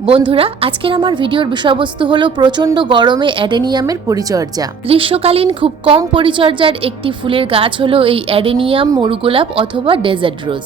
বন্ধুরা, আজকের আমার ভিডিওর বিষয়বস্তু হলো প্রচন্ড গরমে অ্যাডেনিয়ামের পরিচর্যা। গ্রীষ্মকালীন খুব কম পরিচর্যার একটি ফুলের গাছ হলো এই অ্যাডেনিয়াম মরুগোলাপ অথবা ডেজার্ট রোজ।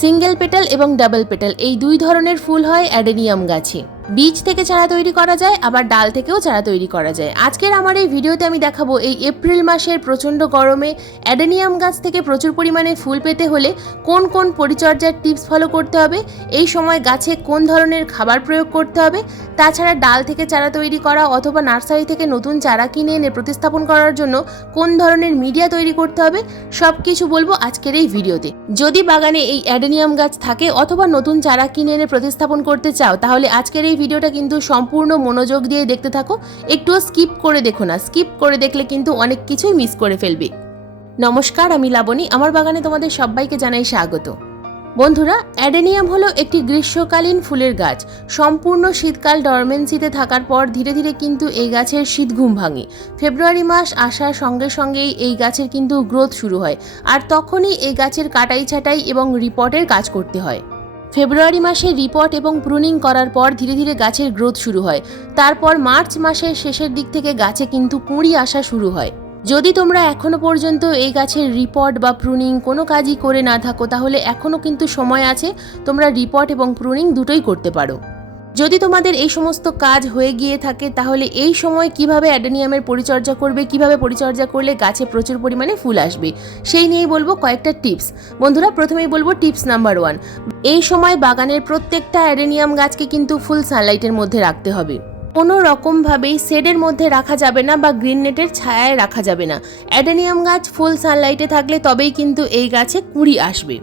সিঙ্গেল পেটাল এবং ডাবল পেটাল এই দুই ধরনের ফুল হয় অ্যাডেনিয়াম গাছে। বীজ থেকে চারা তৈরি করা যায়, আবার ডাল থেকেও চারা তৈরি করা যায়। আজকের আমার এই ভিডিওতে আমি দেখাবো এই এপ্রিল মাসের প্রচণ্ড গরমে অ্যাডেনিয়াম গাছ থেকে প্রচুর পরিমাণে ফুল পেতে হলে কোন কোন পরিচর্যার টিপস ফলো করতে হবে, এই সময় গাছে কোন ধরনের খাবার প্রয়োগ করতে হবে, তাছাড়া ডাল থেকে চারা তৈরি করা অথবা নার্সারি থেকে নতুন চারা কিনে এনে প্রতিস্থাপন করার জন্য কোন ধরনের মিডিয়া তৈরি করতে হবে, সব কিছু বলবো আজকের এই ভিডিওতে। যদি বাগানে এই অ্যাডেনিয়াম গাছ থাকে অথবা নতুন চারা কিনে এনে প্রতিস্থাপন করতে চাও, তাহলে আজকের এই ভিডিওটা কিন্তু সম্পূর্ণ মনোযোগ দিয়ে দেখতে থাকো, একটুও স্কিপ করে দেখো না। স্কিপ করে দেখলে কিন্তু অনেক কিছুই মিস করে ফেলবে। নমস্কার, আমি লাবণী, আমার বাগানে তোমাদের সবাইকে জানাই স্বাগত। বন্ধুরা, অ্যাডেনিয়াম হলো একটি গ্রীষ্মকালীন ফুলের গাছ। সম্পূর্ণ শীতকাল ডরমেন্সিতে থাকার পর ধীরে ধীরে কিন্তু এই গাছের শীত ঘুম ভাঙে। ফেব্রুয়ারি মাস আসার সঙ্গে সঙ্গেই এই গাছের কিন্তু গ্রোথ শুরু হয়, আর তখনই এই গাছের কাটাই ছাঁটাই এবং রিপোর্টের কাজ করতে হয়। ফেব্রুয়ারি মাসে রিপোর্ট এবং প্রুনিং করার পর ধীরে ধীরে গাছের গ্রোথ শুরু হয়। তারপর মার্চ মাসের শেষের দিক থেকে গাছে কিন্তু কুঁড়ি আসা শুরু হয়। যদি তোমরা এখনো পর্যন্ত এই গাছের রিপোর্ট বা প্রুনিং কোনো কাজই করে না থাকো, তাহলে এখনো কিন্তু সময় আছে, তোমরা রিপোর্ট এবং প্রুনিং দুটোই করতে পারো। যদি তোমাদের এই সমস্ত কাজ হয়ে গিয়ে থাকে, তাহলে এই সময় কিভাবে অ্যাডেনিয়ামের পরিচর্যা করবে, কিভাবে পরিচর্যা করলে গাছে প্রচুর পরিমাণে ফুল আসবে, সেই নিয়েই বলবো কয়েকটা টিপস। বন্ধুরা, প্রথমেই বলবো টিপস নাম্বার 1। এই সময় বাগানের প্রত্যেকটা অ্যাডেনিয়াম গাছকে কিন্তু ফুল সানলাইটের মধ্যে রাখতে হবে। কোনো রকমভাবেই শেডের মধ্যে রাখা যাবে না বা গ্রিন নেটের ছায়ায় রাখা যাবে না। অ্যাডেনিয়াম গাছ ফুল সানলাইটে থাকলে তবেই কিন্তু এই গাছে কুঁড়ি আসবে।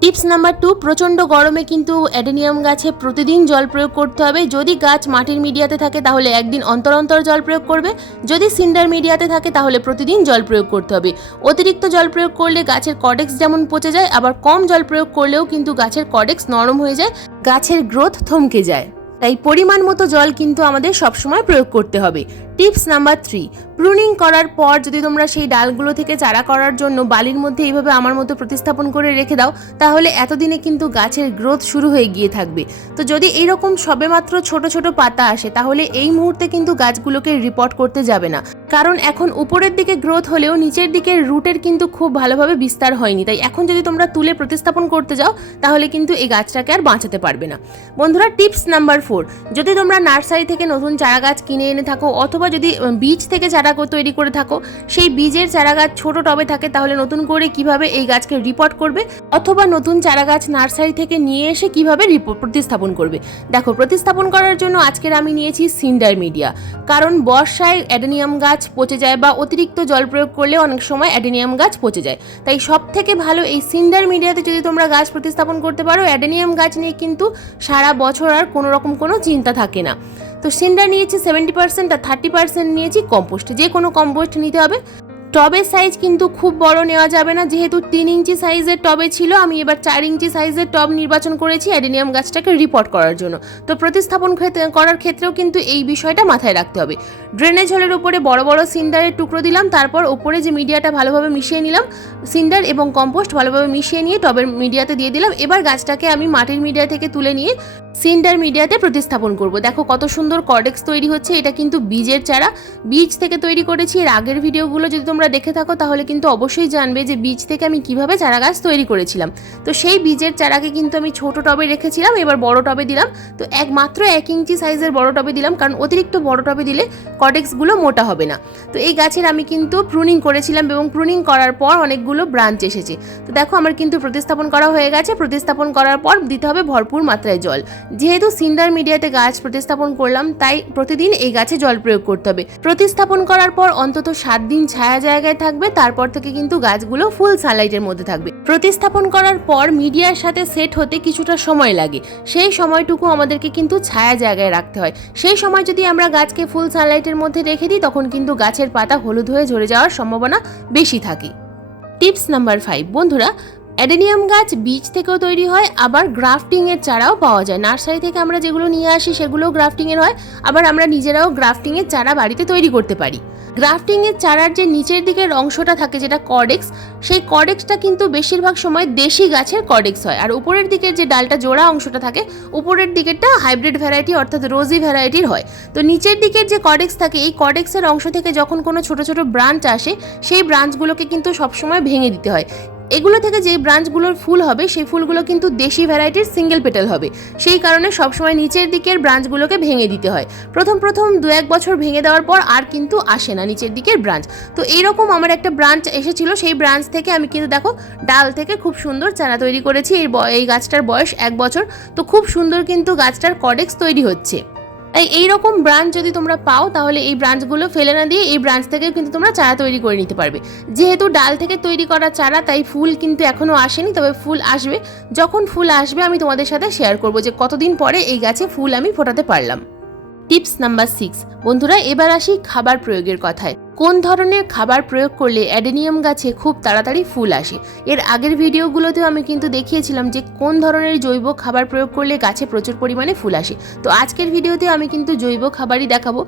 টিপস নাম্বার 2, প্রচণ্ড গরমে কিন্তু অ্যাডেনিয়াম গাছে প্রতিদিন জল প্রয়োগ করতে হবে। যদি গাছ মাটির মিডিয়াতে থাকে তাহলে একদিন অন্তর অন্তর জল প্রয়োগ করবে, যদি সিন্ডার মিডিয়াতে থাকে তাহলে প্রতিদিন জল প্রয়োগ করতে হবে। অতিরিক্ত জল প্রয়োগ করলে গাছের কডেক্স যেমন পচে যায়, আবার কম জল প্রয়োগ করলেও কিন্তু গাছের কডেক্স নরম হয়ে যায়, গাছের গ্রোথ থমকে যায়। তাই পরিমাণ মতো জল কিন্তু আমাদের সবসময় প্রয়োগ করতে হবে। টিপস নাম্বার 3, প্রুনিং করার পর যদি তোমরা সেই ডালগুলো থেকে চারা করার জন্য বালির মধ্যে এইভাবে আমার মতো প্রতিস্থাপন করে রেখে দাও, তাহলে এতদিনে কিন্তু গাছের গ্রোথ শুরু হয়ে গিয়ে থাকবে। তো যদি এইরকম সবেমাত্র ছোট ছোট পাতা আসে, তাহলে এই মুহূর্তে কিন্তু গাছগুলোকে রিপোর্ট করতে যাবে না, কারণ এখন উপরের দিকে গ্রোথ হলেও নিচের দিকের রুটের কিন্তু খুব ভালোভাবে বিস্তার হয়নি। তাই এখন যদি তোমরা তুলে প্রতিস্থাপন করতে যাও, তাহলে কিন্তু এই গাছটাকে আর বাঁচাতে পারবে না। বন্ধুরা, টিপস নাম্বার 4, যদি তোমরা নার্সারি থেকে নতুন চারা গাছ কিনে এনে থাকো অথবা যদি বীজ থেকে চারা তৈরি করে থাকো, সেই বীজের চারা গাছ ছোট টবে থাকে, তাহলে নতুন করে কিভাবে এই গাছকে রিপোর্ট করবে অথবা নতুন চারা গাছ নার্সারি থেকে নিয়ে এসে কিভাবে প্রতিস্থাপন করবে। দেখো, প্রতিস্থাপন করার জন্য আজকের আমি নিয়েছি সিন্ডার মিডিয়া, কারণ বর্ষায় অ্যাডেনিয়াম গাছ পচে যায় বা অতিরিক্ত জল প্রয়োগ করলে অনেক সময় অ্যাডেনিয়াম গাছ পচে যায়। তাই সব থেকে ভালো এই সিন্ডার মিডিয়াতে যদি তোমরা গাছ প্রতিস্থাপন করতে পারো, অ্যাডেনিয়াম গাছ নিয়ে কিন্তু সারা বছর আর কোনো রকম কোনো চিন্তা থাকে না। তো সিন্ডার নিয়েছি 70% আর 30% নিয়েছি কম্পোস্ট। যে কোনো কম্পোস্ট নিতে হবে। টবের সাইজ কিন্তু খুব বড় নেওয়া যাবে না, যেহেতু 3 ইঞ্চি সাইজের টবে ছিল, আমি এবার 4 ইঞ্চি সাইজের টব নির্বাচন করেছি অ্যাডেনিয়াম গাছটাকে রিপোর্ট করার জন্য। তো প্রতিস্থাপন করার ক্ষেত্রেও কিন্তু এই বিষয়টা মাথায় রাখতে হবে। ড্রেনেজ হোলের উপরে বড় বড় সিন্ডারের টুকরো দিলাম, তারপর উপরে যে মিডিয়াটা ভালোভাবে মিশিয়ে নিলাম, সিন্ডার এবং কম্পোস্ট ভালোভাবে মিশিয়ে নিয়ে টবের মিডিয়াতে দিয়ে দিলাম। এবার গাছটাকে আমি মাটির মিডিয়া থেকে তুলে নিয়ে সিন্ডার মিডিয়াতে প্রতিস্থাপন করব। দেখো কত সুন্দর কর্ডেক্স তৈরি হচ্ছে। এটা কিন্তু বীজের চারা, বীজ থেকে তৈরি করেছি। এর আগের ভিডিওগুলো যদি তোমরা দেখে থাকো, তাহলে কিন্তু অবশ্যই জানবে যে বীজ থেকে আমি কিভাবে চারা গাছ তৈরি করেছিলাম। তো সেই বীজের চারাকে কিন্তু আমি ছোট টবে রেখেছিলাম, এবার বড় টবে দিলাম। তো মাত্র 1 ইঞ্চি সাইজের বড় টবে দিলাম, কারণ অতিরিক্ত বড় টবে দিলে কর্ডেক্সগুলো মোটা হবে না। তো এই গাছের আমি কিন্তু প্রুনিং করেছিলাম এবং প্রুনিং করার পর অনেকগুলো ব্রাঞ্চ এসেছে। তো দেখো, আমার কিন্তু প্রতিস্থাপন করা হয়ে গেছে। প্রতিস্থাপন করার পর দিতে হবে ভরপুর মাত্রায় জল। যেহেতু সিন্ডার মিডিয়াতে গাছ প্রতিস্থাপন করলাম, তাই প্রতিদিন এই গাছে জল প্রয়োগ করতে হবে। প্রতিস্থাপন করার পর অন্তত 7 দিন ছায়া জায়গায় থাকবে, তারপর থেকে কিন্তু গাছগুলো ফুল সানলাইটের মধ্যে থাকবে। প্রতিস্থাপন করার পর মিডিয়ার সাথে সেট হতে কিছুটা সময় লাগে, সেই সময়টুকু আমাদেরকে কিন্তু ছায়া জায়গায় রাখতে হয়। সেই সময় যদি আমরা গাছকে ফুল সানলাইটের মধ্যে রেখে দিই, তখন কিন্তু গাছের পাতা হলুদ হয়ে ঝরে যাওয়ার সম্ভাবনা বেশি থাকে। টিপস নাম্বার 5, বন্ধুরা, অ্যাডেনিয়াম গাছ বীজ থেকেও তৈরি হয়, আবার গ্রাফটিং এর চারাও পাওয়া যায়। নার্সারি থেকে আমরা যেগুলো নিয়ে আসি সেগুলোও গ্রাফটিং এর হয়, আবার আমরা নিজেরাও গ্রাফটিং এর চারা বাড়িতে তৈরি করতে পারি। গ্রাফটিং এর চারার যে নিচের দিকের অংশটা থাকে যেটা কর্ডেক্স, সেই কর্ডেক্সটা কিন্তু বেশিরভাগ সময় দেশি গাছের কর্ডেক্স হয়, আর উপরের দিকের যে ডালটা জোড়া অংশটা থাকে উপরের দিকেরটা হাইব্রিড ভ্যারাইটি অর্থাৎ রোজি ভ্যারাইটির হয়। তো নিচের দিকের যে কর্ডেক্স থাকে এই কর্ডেক্সের অংশ থেকে যখন কোনো ছোট ছোট ব্রাঞ্চ আসে সেই ব্রাঞ্চগুলোকে কিন্তু সবসময় ভেঙে দিতে হয়। এগুলো থেকে যে ব্রাঞ্চগুলোর ফুল হবে সেই ফুলগুলো কিন্তু দেশি ভ্যারাইটির সিঙ্গেল পেটাল হবে, সেই কারণে সবসময় নিচের দিকের ব্রাঞ্চগুলোকে ভেঙে দিতে হয়। প্রথম 2-1 বছর ভেঙে দেওয়ার পর আর কিন্তু আসে না নিচের দিকের ব্রাঞ্চ। তো এইরকম আমার একটা ব্রাঞ্চ এসেছিল, সেই ব্রাঞ্চ থেকে আমি কিন্তু দেখো ডাল থেকে খুব সুন্দর চারা তৈরি করেছি। এই গাছটার বয়স 1 বছর, তো খুব সুন্দর কিন্তু গাছটার কর্ডেক্স তৈরি হচ্ছে। তাই এইরকম ব্রাঞ্চ যদি তোমরা পাও তাহলে এই ব্রাঞ্চগুলো ফেলে না দিয়ে এই ব্রাঞ্চ থেকে কিন্তু তোমরা চারা তৈরি করে নিতে পারবে। যেহেতু ডাল থেকে তৈরি করা চারা তাই ফুল কিন্তু এখনও আসেনি, তবে ফুল আসবে। যখন ফুল আসবে আমি তোমাদের সাথে শেয়ার করব যে কতদিন পরে এই গাছে ফুল আমি ফোটাতে পারলাম। টিপস নাম্বার 6 বন্ধুরা, এবার আসি খাবার প্রয়োগের কথায়। কোন ধরনের খাবার প্রয়োগ করলে অ্যাডেনিয়াম গাছে খুব তাড়াতাড়ি ফুল আসে? এর আগের ভিডিওগুলোতেও আমি কিন্তু দেখিয়েছিলাম যে কোন ধরনের জৈব খাবার প্রয়োগ করলে গাছে প্রচুর পরিমাণে ফুল আসে। তো আজকের ভিডিওতে আমি কিন্তু জৈব খাবারই দেখাবো,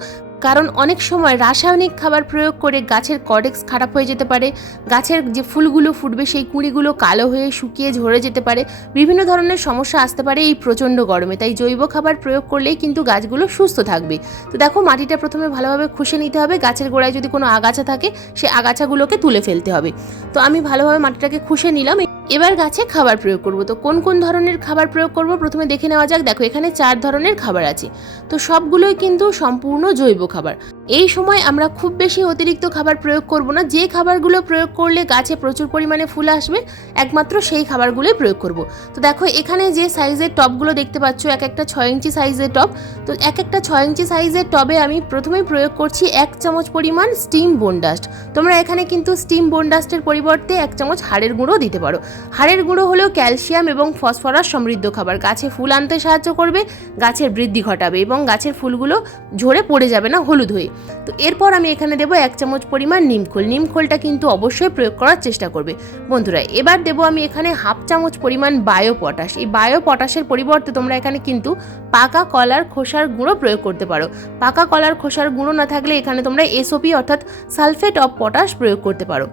কারণ অনেক সময় রাসায়নিক খাবার প্রয়োগ করে গাছের কর্ডেক্স খারাপ হয়ে যেতে পারে, গাছের যে ফুলগুলো ফুটবে সেই কুঁড়িগুলো কালো হয়ে শুকিয়ে ঝরে যেতে পারে, বিভিন্ন ধরনের সমস্যা আসতে পারে এই প্রচণ্ড গরমে। তাই জৈব খাবার প্রয়োগ করলেই কিন্তু গাছগুলো সুস্থ থাকবে। তো দেখো মাটিটা প্রথমে ভালোভাবে খুশে নিতে হবে, গাছের গোড়ায় যদি কোনো আগাছা থাকে সেই আগাছাগুলোকে তুলে ফেলতে হবে। তো আমি ভালোভাবে মাটিটাকে খুশে নিলাম। এবার গাছে খাবার প্রয়োগ করব। তো কোন কোন ধরনের খাবার প্রয়োগ করব প্রথমে দেখে নেওয়া যাক। দেখো এখানে 4 ধরনের খাবার আছে, তো সবগুলোই কিন্তু সম্পূর্ণ জৈব খাবার। এই সময় আমরা খুব বেশি অতিরিক্ত খাবার প্রয়োগ করব না। যে খাবারগুলো প্রয়োগ করলে গাছে প্রচুর পরিমাণে ফুল আসবে একমাত্র সেই খাবারগুলোই প্রয়োগ করব। তো দেখো এখানে যে সাইজের টবগুলো দেখতে পাচ্ছ এক একটা 6 ইঞ্চি সাইজের টব। তো এক একটা 6 ইঞ্চি সাইজের টবে আমি প্রথমেই প্রয়োগ করছি 1 চামচ পরিমাণ স্টিম বোন ডাস্ট। তোমরা এখানে কিন্তু স্টিম বোন ডাস্টের পরিবর্তে 1 চামচ হাড়ের গুঁড়ো দিতে পারো। হাড়ের গুঁড়ো হলেও ক্যালসিয়াম এবং ফসফরাস সমৃদ্ধ খাবার, গাছে ফুল আনতে সাহায্য করবে, গাছের বৃদ্ধি ঘটাবে এবং গাছের ফুলগুলো ঝরে পড়ে যাবে না হলুদ হয়ে। তো এরপর আমি এখানে দেবো 1 চামচ পরিমাণ নিমখোল। নিমখোলটা কিন্তু অবশ্যই প্রয়োগ করার চেষ্টা করবে বন্ধুরা। এবার দেবো আমি এখানে 1/2 চামচ পরিমাণ বায়ো পটাশ। এই বায়ো পটাশের পরিবর্তে তোমরা এখানে কিন্তু পাকা কলার খোসার গুঁড়ো প্রয়োগ করতে পারো। পাকা কলার খোসার গুঁড়ো না থাকলে এখানে তোমরা এসওপি অর্থাৎ সালফেট অফ পটাশ প্রয়োগ করতে পারো।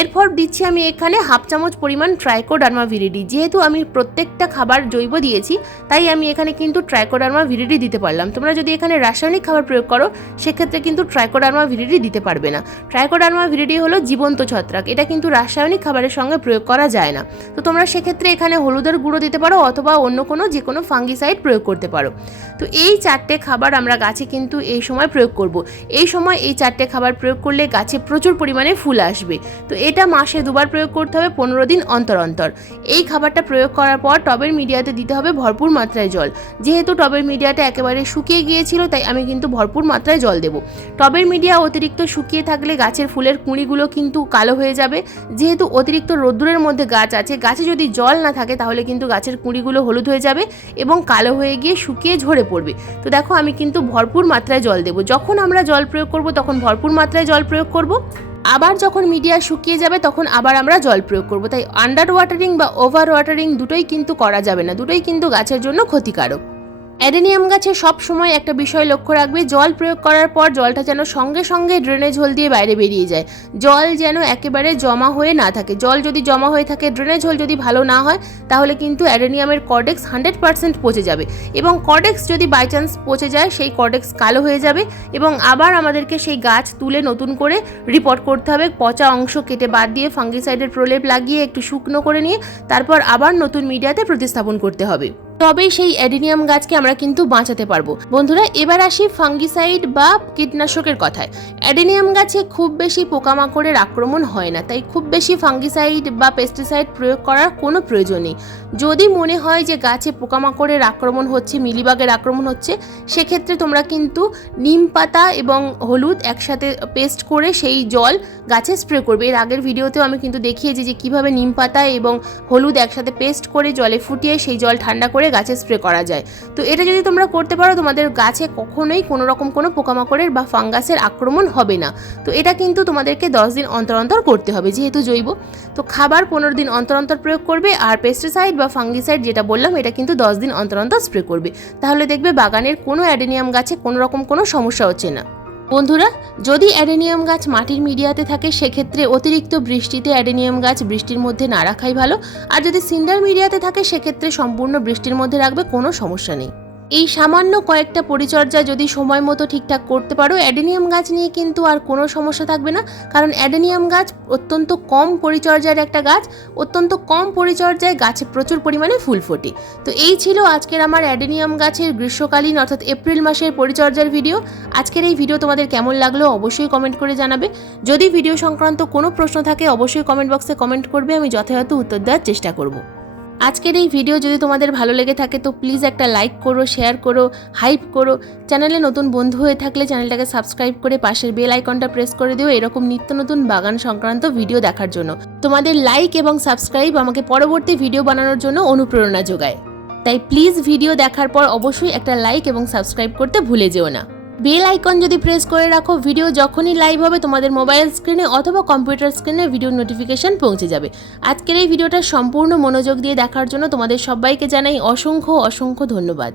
এরপর দিচ্ছি আমি এখানে 1/2 চামচ পরিমাণ ট্রাইকোডার্মা ভিরিডি। যেহেতু আমি প্রত্যেকটা খাবার জৈব দিয়েছি তাই আমি এখানে কিন্তু ট্রাইকোডার্মা ভিরিডি দিতে পারলাম। তোমরা যদি এখানে রাসায়নিক খাবার প্রয়োগ করো সেক্ষেত্রে কিন্তু ট্রাইকোডার্মা ভিরিডি দিতে পারবে না। ট্রাইকোডার্মা ভিরিডি হলো জীবন্ত ছত্রাক, এটা কিন্তু রাসায়নিক খাবারের সঙ্গে প্রয়োগ করা যায় না। তো তোমরা সেক্ষেত্রে এখানে হলুদের গুঁড়ো দিতে পারো অথবা অন্য যে কোনো ফাঙ্গিসাইড প্রয়োগ করতে পারো। তো এই 4টে খাবার আমরা গাছে কিন্তু এই সময় প্রয়োগ করব। এই সময় এই 4টে খাবার প্রয়োগ করলে গাছে প্রচুর পরিমাণে ফুল আসবে। তো এটা মাসে 2বার প্রয়োগ করতে হবে 15 দিন অন্তর অন্তর। এই খাবারটা প্রয়োগ করার পর টবের মিডিয়াতে দিতে হবে ভরপুর মাত্রায় জল। যেহেতু টবের মিডিয়াটা একেবারে শুকিয়ে গিয়েছিল তাই আমি কিন্তু ভরপুর মাত্রায় জল দেব। টবের মিডিয়া অতিরিক্ত শুকিয়ে থাকলে গাছের ফুলের কুঁড়িগুলো কিন্তু কালো হয়ে যাবে। যেহেতু অতিরিক্ত রোদ্দুরের মধ্যে গাছ আছে, গাছে যদি জল না থাকে তাহলে কিন্তু গাছের কুঁড়িগুলো হলুদ হয়ে যাবে এবং কালো হয়ে গিয়ে শুকিয়ে ঝরে পড়বে। তো দেখো আমি কিন্তু ভরপুর মাত্রায় জল দেব। যখন আমরা জল প্রয়োগ করব তখন ভরপুর মাত্রায় জল প্রয়োগ করব। আবার যখন মিডিয়া শুকিয়ে যাবে তখন আবার আমরা জল প্রয়োগ করব। তাই আন্ডার ওয়াটারিং বা ওভার ওয়াটারিং দুটোই কিন্তু করা যাবে না, দুটোই কিন্তু গাছের জন্য ক্ষতিকারক। অ্যাডেনিয়াম গাছে সব সময় একটা বিষয় লক্ষ্য রাখবে, জল প্রয়োগ করার পর জলটা যেন সঙ্গে সঙ্গে ড্রেনেজ হোল দিয়ে বাইরে বেরিয়ে যায়। জল যেন একেবারে জমা হয়ে না থাকে। জল যদি জমা হয়ে থাকে, ড্রেনেজ হোল যদি ভালো না হয় তাহলে কিন্তু অ্যাডেনিয়ামের কর্ডেক্স 100% পচে যাবে এবং কর্ডেক্স যদি বাই চান্স পচে যায় সেই কর্ডেক্স কালো হয়ে যাবে এবং আবার আমাদেরকে সেই গাছ তুলে নতুন করে রিপোর্ট করতে হবে। পচা অংশ কেটে বাদ দিয়ে ফাঙ্গিসাইডের প্রলেপ লাগিয়ে একটু শুকনো করে নিয়ে তারপর আবার নতুন মিডিয়াতে প্রতিস্থাপন করতে হবে। তবেই সেই অ্যাডেনিয়াম গাছকে আমরা কিন্তু বাঁচাতে পারবো। বন্ধুরা এবার আসি ফাঙ্গিসাইড বা কীটনাশকের কথায়। অ্যাডেনিয়াম গাছে খুব বেশি পোকামাকড়ের আক্রমণ হয় না, তাই খুব বেশি ফাঙ্গিসাইড বা পেস্টিসাইড প্রয়োগ করার কোনো প্রয়োজন নেই। যদি মনে হয় যে গাছে পোকামাকড়ের আক্রমণ হচ্ছে, মিলিবাগের আক্রমণ হচ্ছে, সেক্ষেত্রে তোমরা কিন্তু নিম পাতা এবং হলুদ একসাথে পেস্ট করে সেই জল গাছে স্প্রে করবে। এর আগের ভিডিওতেও আমি কিন্তু দেখিয়েছি যে কীভাবে নিম পাতা এবং হলুদ একসাথে পেস্ট করে জলে ফুটিয়ে সেই জল ঠান্ডা করে গাছে স্প্রে করা যায়। তো এটা যদি তোমরা করতে পারো তোমাদের গাছে কখনোই কোনো রকম কোনো পোকামাকড়ের বা ফাঙ্গাসের আক্রমণ হবে না। তো এটা কিন্তু তোমাদেরকে 10 দিন অন্তর অন্তর করতে হবে যেহেতু জৈব। তো খাবার 15 দিন অন্তর অন্তর প্রয়োগ করবে আর পেস্টিসাইড বা ফাঙ্গিসাইড যেটা বললাম এটা কিন্তু 10 দিন অন্তর অন্তর স্প্রে করবে। তাহলে দেখবে বাগানের কোনো অ্যাডেনিয়াম গাছে কোনো রকম কোনো সমস্যা হচ্ছে না। বন্ধুরা, যদি অ্যাডেনিয়াম গাছ মাটির মিডিয়াতে থাকে সেক্ষেত্রে অতিরিক্ত বৃষ্টিতে অ্যাডেনিয়াম গাছ বৃষ্টির মধ্যে না রাখাই ভালো, আর যদি সিন্ডার মিডিয়াতে থাকে সেক্ষেত্রে সম্পূর্ণ বৃষ্টির মধ্যে রাখবে, কোনো সমস্যা নেই। এই সামান্য কয়েকটা পরিচর্যা যদি সময় মতো ঠিকঠাক করতে পারো, অ্যাডেনিয়াম গাছ নিয়ে কিন্তু আর কোনো সমস্যা থাকবে না। কারণ অ্যাডেনিয়াম গাছ অত্যন্ত কম পরিচর্যার একটা গাছ, অত্যন্ত কম পরিচর্যায় গাছে প্রচুর পরিমাণে ফুল ফোটে। তো এই ছিল আজকের আমার অ্যাডেনিয়াম গাছের গ্রীষ্মকালীন অর্থাৎ এপ্রিল মাসের পরিচর্যার ভিডিও। আজকের এই ভিডিও তোমাদের কেমন লাগলো অবশ্যই কমেন্ট করে জানাবে। যদি ভিডিও সংক্রান্ত কোনো প্রশ্ন থাকে অবশ্যই কমেন্ট বক্সে কমেন্ট করবে, আমি যথাযথ উত্তর দেওয়ার চেষ্টা করব। আজকের এই ভিডিও যদি তোমাদের ভালো লেগে থাকে তো প্লিজ একটা লাইক করো, শেয়ার করো, হাইপ করো। চ্যানেলে নতুন বন্ধু হয়ে থাকলে চ্যানেলটাকে সাবস্ক্রাইব করে পাশের বেল আইকনটা প্রেস করে দিও এরকম নিত্য নতুন বাগান সংক্রান্ত ভিডিও দেখার জন্য। তোমাদের লাইক এবং সাবস্ক্রাইব আমাকে পরবর্তী ভিডিও বানানোর জন্য অনুপ্রেরণা যোগায়। তাই প্লিজ ভিডিও দেখার পর অবশ্যই একটা লাইক এবং সাবস্ক্রাইব করতে ভুলে যেও না। বেল আইকন যদি প্রেস করে রাখো, ভিডিও যখনই লাইভ হবে তোমাদের মোবাইল স্ক্রিনে অথবা কম্পিউটার স্ক্রিনে ভিডিও নোটিফিকেশন পৌঁছে যাবে। আজকের এই ভিডিওটা সম্পূর্ণ মনোযোগ দিয়ে দেখার জন্য তোমাদের সবাইকে জানাই অসংখ্য অসংখ্য ধন্যবাদ।